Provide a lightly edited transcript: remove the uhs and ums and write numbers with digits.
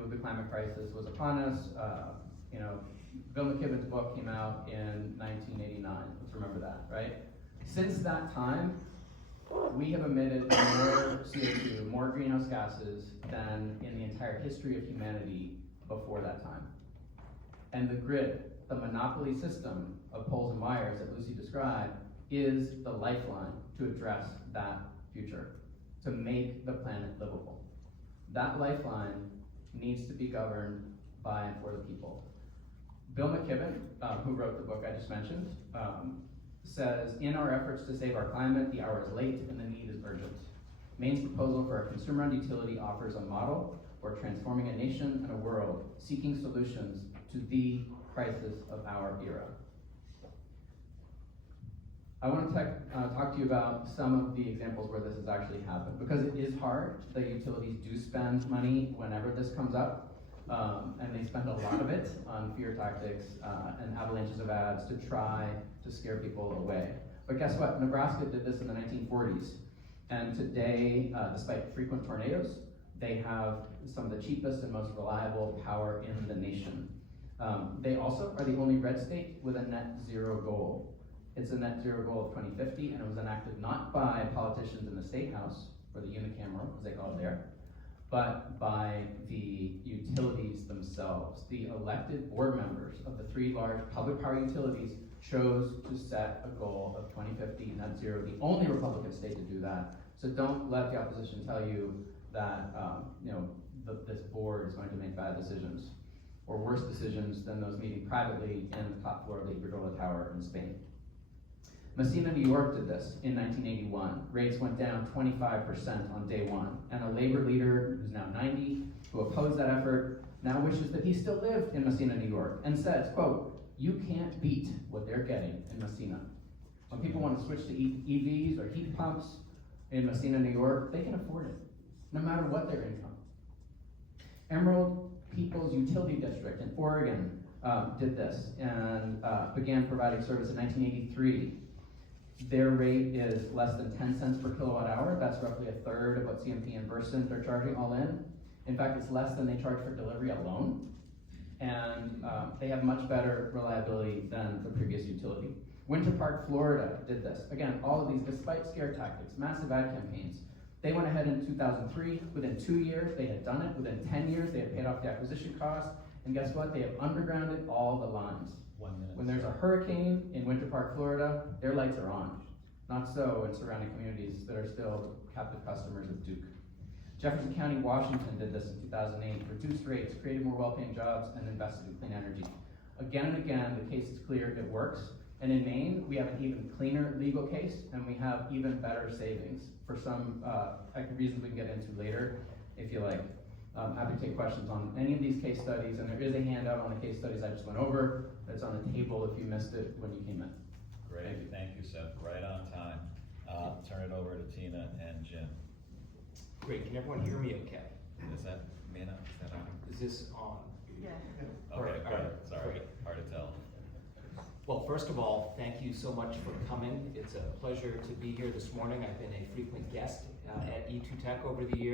knew the climate crisis was upon us. Bill McKibben's book came out in 1989. Let's remember that, right? Since that time, we have emitted more CO2, more greenhouse gases than in the entire history of humanity before that time. And the grid, the monopoly system of poles and wires that Lucy described, is the lifeline to address that future, to make the planet livable. That lifeline needs to be governed by and for the people. Bill McKibben, who wrote the book I just mentioned, says, in our efforts to save our climate, the hour is late and the need is urgent. Maine's proposal for a consumer-owned utility offers a model for transforming a nation and a world, seeking solutions to the crisis of our era. I want to talk to you about some of the examples where this has actually happened, because it is hard. The utilities do spend money whenever this comes up, and they spend a lot of it on fear tactics and avalanches of ads to try to scare people away. But guess what? Nebraska did this in the 1940s, and today, despite frequent tornadoes, they have some of the cheapest and most reliable power in the nation. They also are the only red state with a net zero goal. It's a net zero goal of 2050, and it was enacted not by politicians in the State House, or the unicameral, as they call it there, but by the utilities themselves. The elected board members of the three large public power utilities chose to set a goal of 2050 net zero, the only Republican state to do that. So don't let the opposition tell you that this board is going to make bad decisions, or worse decisions than those meeting privately in the top floor of the Iberdrola Tower in Spain. Messina, New York did this in 1981. Rates went down 25% on day one, and a labor leader who's now 90, who opposed that effort, now wishes that he still lived in Messina, New York, and says, quote, "You can't beat what they're getting in Messina." When people want to switch to EVs or heat pumps in Messina, New York, they can afford it, no matter what their income. Emerald People's Utility District in Oregon did this and began providing service in 1983. Their rate is less than 10 cents per kilowatt hour. That's roughly a third of what CMP and Versant are charging all in. In fact, it's less than they charge for delivery alone. And they have much better reliability than the previous utility. Winter Park, Florida did this. Again, all of these, despite scare tactics, massive ad campaigns. They went ahead in 2003. Within 2 years, they had done it. Within 10 years, they had paid off the acquisition costs. And guess what? They have undergrounded all the lines. 1 minute. When there's a hurricane in Winter Park, Florida, their lights are on. Not so in surrounding communities that are still captive customers of Duke. Jefferson County, Washington did this in 2008, reduced rates, created more well-paying jobs, and invested in clean energy. Again and again, the case is clear, it works. And in Maine, we have an even cleaner legal case, and we have even better savings for some reasons we can get into later, if you like. Happy to take questions on any of these case studies, and there is a handout on the case studies I just went over. That's on the table if you missed it when you came in. Great, thank you, Seth. Right on time. Turn it over to Tina and Jim. Great, can everyone hear me okay? Is that Mina? Is that on? Is this on? Yeah. Okay, All good. right. Sorry, Great. hard to tell. Well, first of all, thank you so much for coming. It's a pleasure to be here this morning. I've been a frequent guest at E2 Tech over the years.